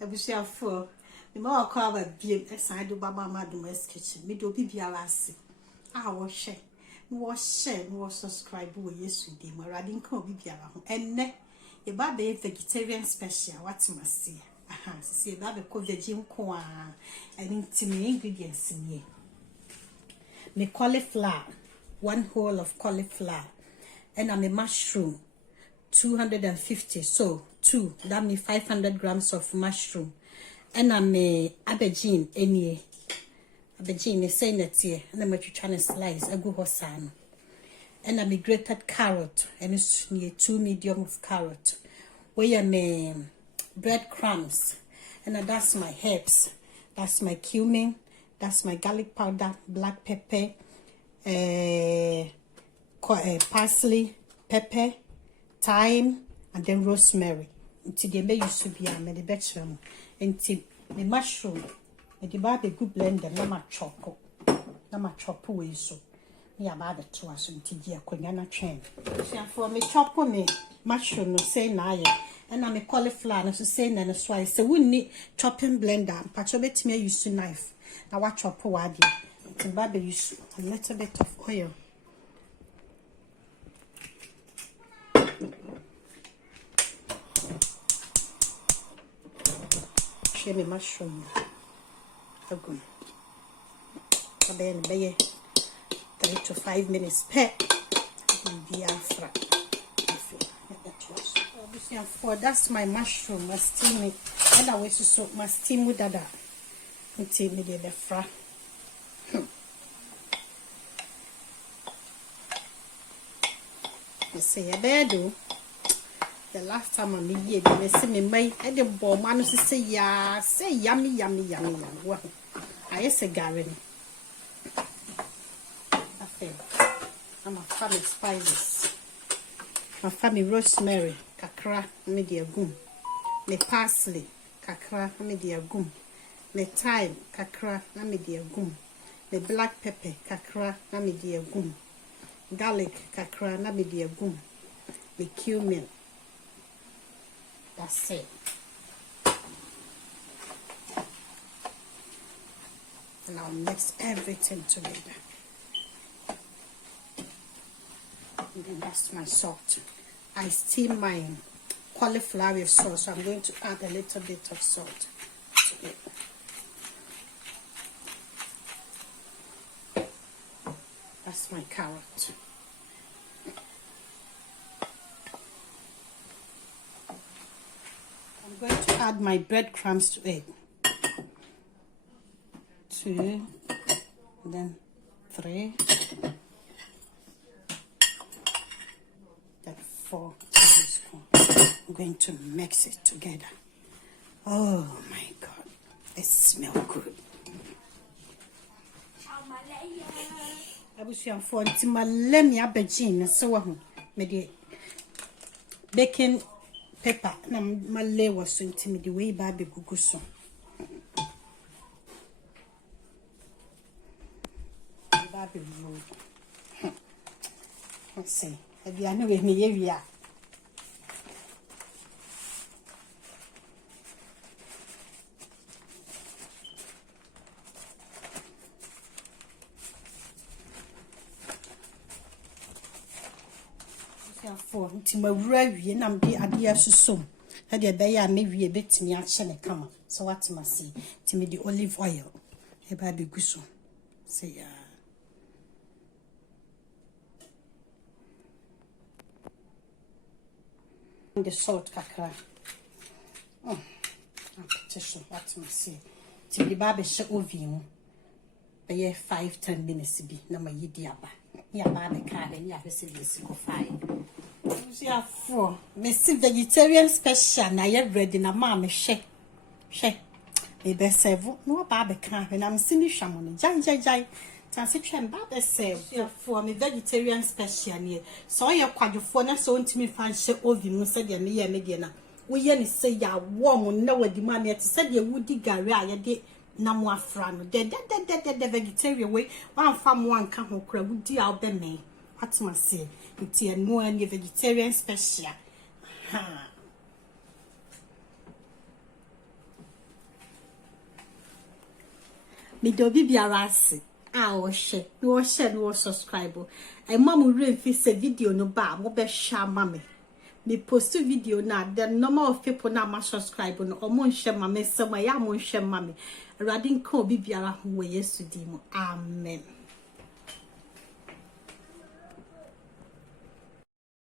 Ebusia for the more call a beam aside to Baba Madam's kitchen. Me do be lassie. I was share. No subscribe with yes with them. Radin can't be and ne a baby vegetarian special. What must see? Aha, see baby called the gym corn and intimate ingredients in ye. Me cauliflower, 1 whole of cauliflower, and I'm a mushroom, 250. So 2, that means 500 grams of mushroom, and I'm a aubergine. Any aubergine is saying that here, and I'm trying to slice a good hosan, and I'm a grated carrot, and it's near 2 medium of carrot. Where I'm a breadcrumbs, and that's my herbs, that's my cumin. That's my garlic powder, black pepper, parsley, pepper, thyme, and then rosemary. Until they may use to be a bedroom. Until the mushroom, the baby good blender, nama chop away so. Me about the 2 hours until you are going to train. For me, chop me mushroom, no say na. And I'm a cauliflower, no say na so I say we need chopping blender. Patch bit me use to knife. Now watch chop wadi. The baby use a little bit of oil. Share me mushroom. Okay. Be 3 to 5 minutes pet. For that's my mushroom, my steam it, and I wish to soak my steam with that. Until me the fra. You say a bed. The last time I'm here, they see me make at the ball man say ya, say yummy. Well, I say garden. I'm a family spices. My family rosemary, kakra, media gum. Me parsley, kakra, media gum. Me thyme, kakra, media gum. Me black pepper, kakra, media gum. Garlic, kakra, media gum. Me cumin. That's it. And I'll mix everything together. And then that's my salt. I steam my cauliflower sauce, so I'm going to add a little bit of salt to it. That's my carrot. I'm going to add my breadcrumbs to it. 2, then 3, then 4 tablespoons. I'm going to mix it together. Oh my God, it smells good. I for until my lemmy aubergine, so me baking pepper, and my lay was so intimate the way baby guguso. Baby roll. Let's see. If you know with me area. For Tima Ravi and I'm the idea so. Had a bay maybe a bit to me at come. So what must see? To me the olive oil. A baby gusso. Say, the salt kakra. Oh, petition. What must see? To the baby shall ovino. By 5-10 minutes be no my yidiaba. Ya baby card and ya receive go fine. Yeah, for Missy vegetarian special. Now you're ready. Now, mamma, she. Maybe several no baby card and I'm seeing shamon. Jai. Transition baby say for me vegetarian special near. So you're quadrophone so to me fancy over you said ya me mediana. We any say ya warm no demand yet said you woody garaya de Namwa Frano. The vegetarian way. One farm one come who crab would deal out me. What must say? It's a more and vegetarian special. Ha. me do bibiara ase wo share no share no subscribe e ma mo remfi se video no ba mo be share ma me post video na the number of people na ma subscribe no o mo share ma me se ma ya mo share ma me radin ko bibiara ho we Yesu di mo amen.